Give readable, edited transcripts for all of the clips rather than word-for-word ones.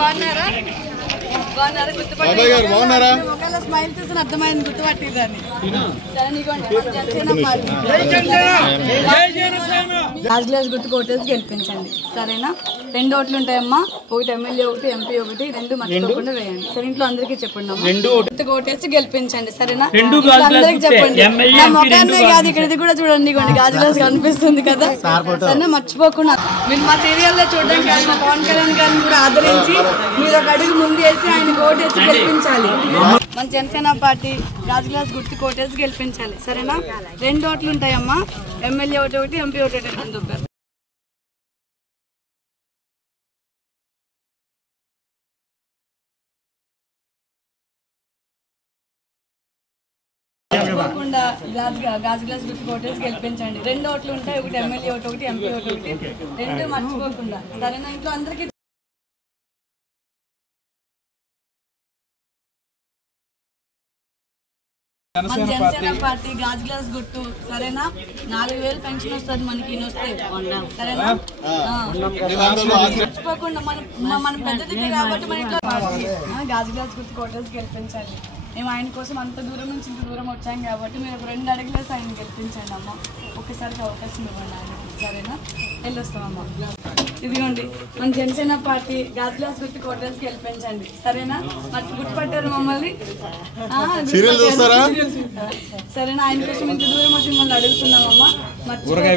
బాగున్నారా? బాగున్నారా? గుర్తుపట్టారా? ఒకవేళ స్మైల్ చూసిన అర్థమైంది, గుర్తుపట్టిందని. సరే నీకోండి, లాస్ట్ గ్లాస్ గుర్తు కోటేసి గెలిపించండి, సరేనా? 2 ఓట్లు ఉంటాయమ్మా, ఒకటి ఎమ్మెల్యే, ఒకటి ఎంపీ, ఒకటి 2 మర్చిపోకుండా వేయండి. సరే ఇంట్లో అందరికీ చెప్పండి అమ్మా, గుర్తు కోటేసి గెలిపించండి, సరేనా? అందరికి చెప్పండి. నా మొఖాన్నే కాదు, ఇక్కడ ఇది కూడా చూడండి, గాజు గ్లాస్ కనిపిస్తుంది కదా, సరేనా? మర్చిపోకుండా మీరు మా సీరియల్లో చూడడం కానీ మా పవన్ కళ్యాణ్ గారిని కూడా ఆదరించి మీరు ఒక అడుగు ముందు వేసి ఆయన కోటేసి గెలిపించాలి. మన జనసేన పార్టీ గాజు గ్లాస్ గుర్తు కోటేసి గెలిపించాలి, సరేనా? 2 ఓట్లు ఉంటాయమ్మా, ఎమ్మెల్యే ఒకటి, ఎంపీ ఒకటి. తప్పకుండా గాజు గ్లాస్ గుర్తు కోటేసి గెలిపించండి. 2 ఓట్లు ఉంటాయి, ఒకటి ఎమ్మెల్యే ఒకటి, ఎంపీ ఒకటి, 2 మర్చిపోకుండా, సరేనా? ఇంట్లో అందరికీ మన జనసేన పార్టీ గాజు గ్లాస్ గుర్తు, సరేనా? 4000 పెన్షన్ వస్తుంది మనకి, సరేనా? మర్చిపోకుండా మన పెద్దదికి కాబట్టి మన ఇంట్లో గాజు గ్లాస్ గుర్తు కోటేసి గెలిపించాలి. మేము ఆయన కోసం అంత దూరం నుంచి ఇంత దూరం వచ్చాం కాబట్టి మీరు ఒక 2 అడుగులేసి ఆయన గెలిపించండి అమ్మ. ఒక్కసారికి అవకాశం ఇవ్వండి ఆయన, సరేనా? వెళ్ళొస్తామమ్మా. ఇదిగోండి మన జనసేన పార్టీ గాజు గ్లాస్ గుర్తు కోటేసి గెలిపించండి, సరేనా? మరి గుర్తుపట్టారు మమ్మల్ని, సరేనా? ఆయన కోసం ఇంత దూరం వచ్చి మిమ్మల్ని అడుగుతున్నామమ్మా,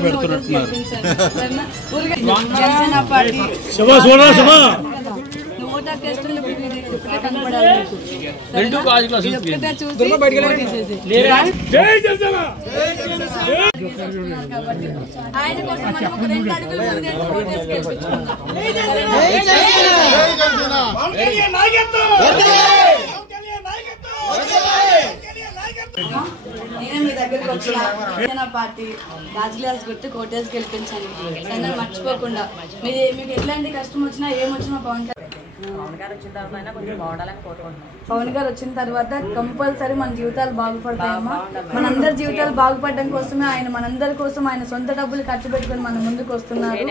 గెలిపించండి, సరేనా? జనసేన పార్టీ ఆయన కోసం మనం ఒక 2 అడుగులు నేను మీ దగ్గరికి వచ్చిన జనసేన పార్టీ గాజు గ్లాస్ గుర్తు కోటేసి గెలిపించండి, సరే? మర్చిపోకుండా మీకు ఎట్లాంటి కష్టం వచ్చినా ఏమొచ్చినా పవన్ గారు వచ్చిన తర్వాత కంపల్సరీ మన జీవితాలు బాగుపడతాయమ్మా. మనందరి జీవితాలు బాగుపడడం కోసమే ఆయన మనందరి కోసం ఆయన సొంత డబ్బులు ఖర్చు పెట్టుకుని మన ముందుకు వస్తున్నారు.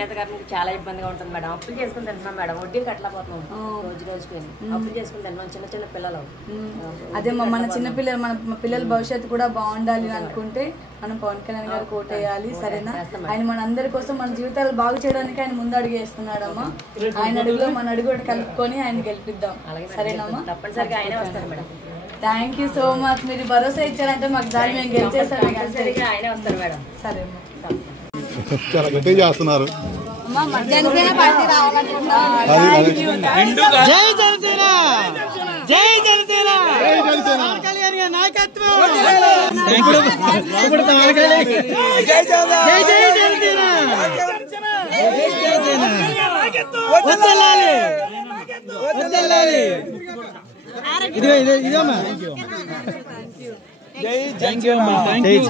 చాలా ఇబ్బందిగా ఉంటుంది మేడం, అప్పులు చేసుకుని తింటున్నాం మేడం, వడ్డీలు కట్టలేకపోతున్నాం, రోజు రోజుకి అప్పులు చేసుకుని తింటున్నాం, చిన్న చిన్న పిల్లలు. అదే మన చిన్న పిల్లలు, మన పిల్లల భవిష్యత్తు కూడా బాగుండాలి అనుకుంటే మనం పవన్ కళ్యాణ్ గారు కోటేయాలి, సరేనా? ఆయన మనందరి కోసం మన జీవితాలు బాగు చేయడానికి ఆయన ముందు అడుగు వేస్తున్నాడమ్మా. ఆయన అడుగులో మన అడుగు కలుపుకొని ఆయన గెలిపిద్దాం, సరేనమ్మా? తప్పనిసరిగా ఆయనే వస్తారు madam. Thank you so much. మీరు భరోసా ఇచ్చారంటే మాకు దాన్ని మేము గెలిచేస్తాం, ఆయనే వస్తారు మేడం. సరే చేస్తున్నారు. జనసేన పార్టీ రావాలనుకుంటున్నాం. జై జనసేన, జై జనసేన, పవన్ కళ్యాణ్ గారి నాయకత్వం, జై జనసేన, వద్దలాలి వద్దలాలి. ఇదమ్మా, థ్యాంక్ యూ అమ్మా, థ్యాంక్ యూ.